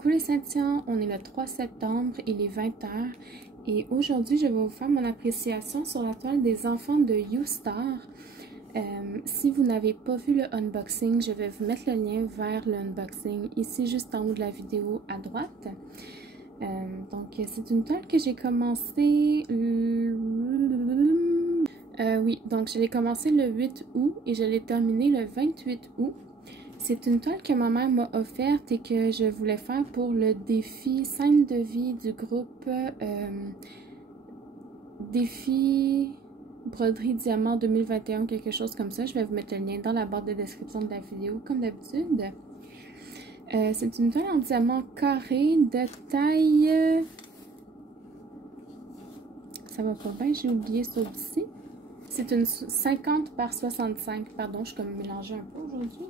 Coucou les Saint-Tiens, on est le 3 septembre, il est 20h et aujourd'hui je vais vous faire mon appréciation sur la toile des enfants de YouStar. Si vous n'avez pas vu le unboxing, je vais vous mettre le lien vers le unboxing ici juste en haut de la vidéo à droite. Donc c'est une toile que j'ai commencé... oui, donc je l'ai commencé le 8 août et je l'ai terminé le 28 août. C'est une toile que ma mère m'a offerte et que je voulais faire pour le défi scène de vie du groupe défi broderie diamant 2021, quelque chose comme ça. Je vais vous mettre le lien dans la barre de description de la vidéo comme d'habitude. C'est une toile en diamant carré de taille... Ça va pas bien, j'ai oublié ça ici. C'est une 50 par 65. Pardon, je suis comme mélangée un peu aujourd'hui.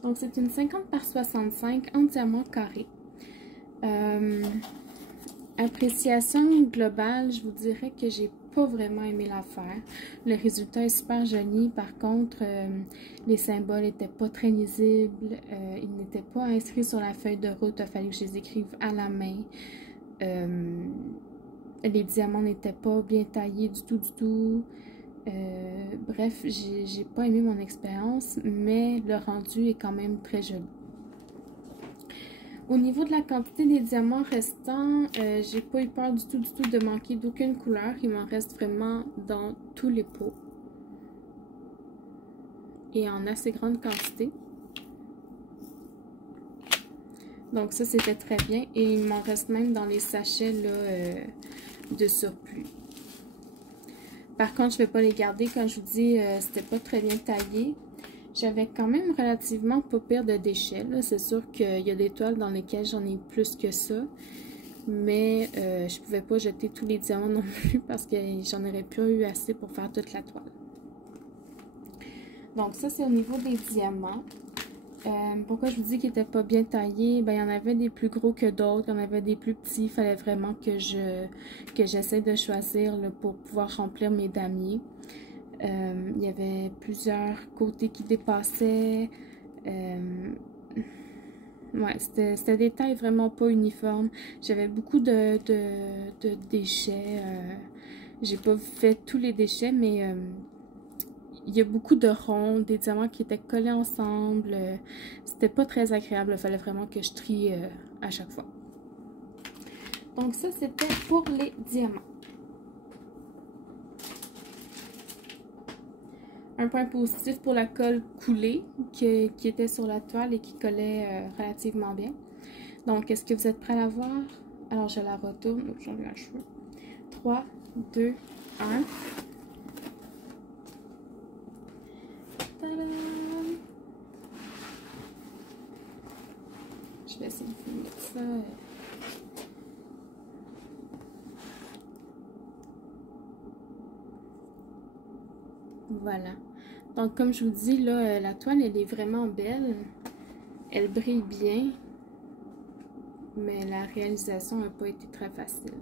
Donc, c'est une 50 par 65 en diamant carré. Appréciation globale, je vous dirais que j'ai pas vraiment aimé l'affaire. Le résultat est super joli. Par contre, les symboles n'étaient pas très lisibles. Ils n'étaient pas inscrits sur la feuille de route. Il a fallu que je les écrive à la main. Les diamants n'étaient pas bien taillés du tout. Bref, j'ai pas aimé mon expérience, mais le rendu est quand même très joli. Au niveau de la quantité des diamants restants, j'ai pas eu peur du tout de manquer d'aucune couleur. Il m'en reste vraiment dans tous les pots. Et en assez grande quantité. Donc ça, c'était très bien. Et il m'en reste même dans les sachets là, de surplus. Par contre, je ne vais pas les garder. Comme je vous dis, c'était pas très bien taillé. J'avais quand même relativement pas pire de déchets. C'est sûr qu'il y a des toiles dans lesquelles j'en ai plus que ça. Mais je pouvais pas jeter tous les diamants non plus parce que j'en aurais pas eu assez pour faire toute la toile. Donc ça, c'est au niveau des diamants. Pourquoi je vous dis qu'ils n'étaient pas bien taillés? Ben, il y en avait des plus gros que d'autres, il y en avait des plus petits. Il fallait vraiment que j'essaie de choisir là, pour pouvoir remplir mes damiers. Il y avait plusieurs côtés qui dépassaient. Ouais, c'était des tailles vraiment pas uniformes. J'avais beaucoup de déchets. J'ai pas fait tous les déchets, mais... il y a beaucoup de ronds, des diamants qui étaient collés ensemble. C'était pas très agréable. Il fallait vraiment que je trie à chaque fois. Donc ça, c'était pour les diamants. Un point positif pour la colle coulée qui était sur la toile et qui collait relativement bien. Donc, est-ce que vous êtes prêts à la voir? Alors, je la retourne. J'enlève un cheveu. 3, 2, 1... Je vais essayer de vous mettre ça. Voilà. Donc, comme je vous dis, là, la toile, elle est vraiment belle. Elle brille bien. Mais la réalisation n'a pas été très facile.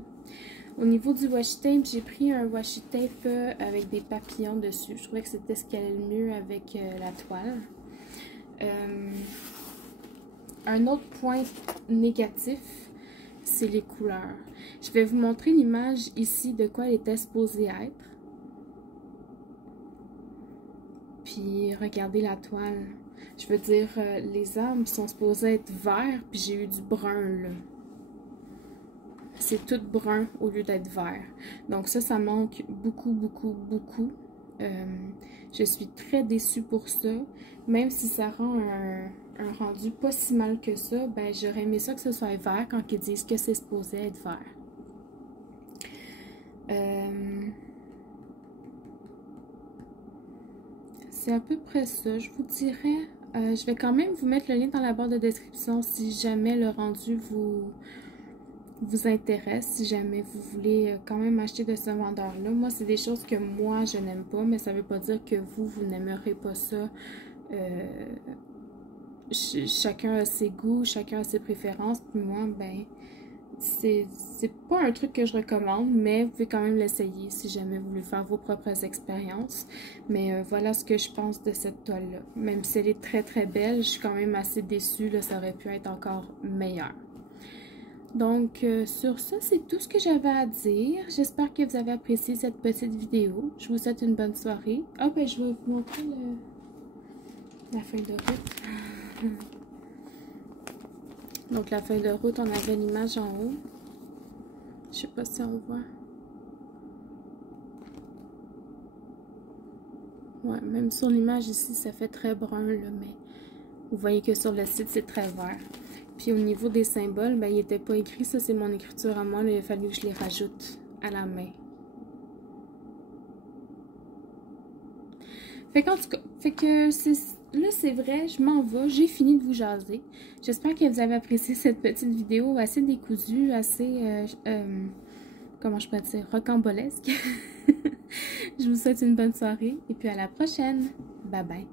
Au niveau du washi tape, j'ai pris un washi tape avec des papillons dessus. Je trouvais que c'était ce qui allait le mieux avec la toile. Un autre point négatif, c'est les couleurs. Je vais vous montrer l'image ici de quoi elle était supposée être. Puis regardez la toile. Je veux dire, les arbres sont supposés être verts, puis j'ai eu du brun là. C'est tout brun au lieu d'être vert. Donc ça manque beaucoup. Je suis très déçue pour ça. Même si ça rend un rendu pas si mal que ça, ben j'aurais aimé ça que ce soit vert quand ils disent que c'est supposé être vert. C'est à peu près ça, je vous dirais. Je vais quand même vous mettre le lien dans la barre de description si jamais le rendu vous intéresse, si jamais vous voulez quand même acheter de ce vendeur-là. Moi, c'est des choses que moi, je n'aime pas, mais ça ne veut pas dire que vous n'aimerez pas ça. Chacun a ses goûts, chacun a ses préférences, puis moi, ben, c'est pas un truc que je recommande, mais vous pouvez quand même l'essayer si jamais vous voulez faire vos propres expériences. Mais voilà ce que je pense de cette toile-là. Même si elle est très très belle, je suis quand même assez déçue, là, ça aurait pu être encore meilleur. Donc, sur ça, c'est tout ce que j'avais à dire. J'espère que vous avez apprécié cette petite vidéo. Je vous souhaite une bonne soirée. Ah, ben, je vais vous montrer la feuille de route. Donc, la feuille de route, on avait l'image en haut. Je sais pas si on voit. Ouais, même sur l'image ici, ça fait très brun, là, mais vous voyez que sur le site, c'est très vert. Puis au niveau des symboles, ben, il n'était pas écrit. Ça, c'est mon écriture à moi. Là, il a fallu que je les rajoute à la main. Fait qu'en tout cas, là, c'est vrai, je m'en vais. J'ai fini de vous jaser. J'espère que vous avez apprécié cette petite vidéo assez décousue, assez, comment je peux dire, rocambolesque. Je vous souhaite une bonne soirée et puis à la prochaine. Bye bye.